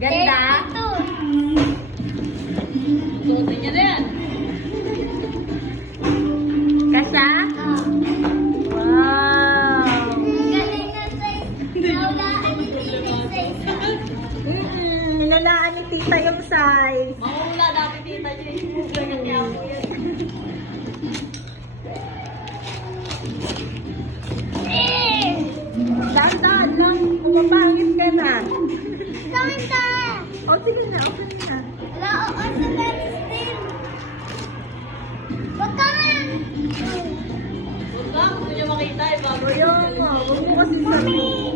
Ganda? Suotin niya na yan. Kasha? Wow! Nilalaan ni tita yung size. Mahula dati tita niya. Ganyan niya ako yan. Dahan-dahan lang. Pumapangit ka na. O, sige na. Okay na. Huwag ka, gusto niya makita eh. Bago Ayaw mo. Huwag mo kasi sabihin.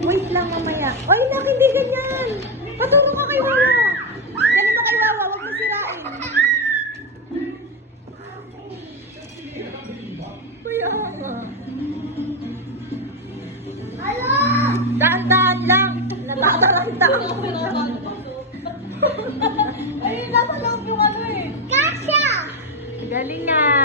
Wait lang mamaya. Oy, nak, hindi ganyan. Patulong ka kay Wawa. Galing mo kay Wawa. Huwag mo sirain. Kuya nga. Daan-daan lang. Natatalanta ako. Ay, nasa loob yung ano eh. Galingan.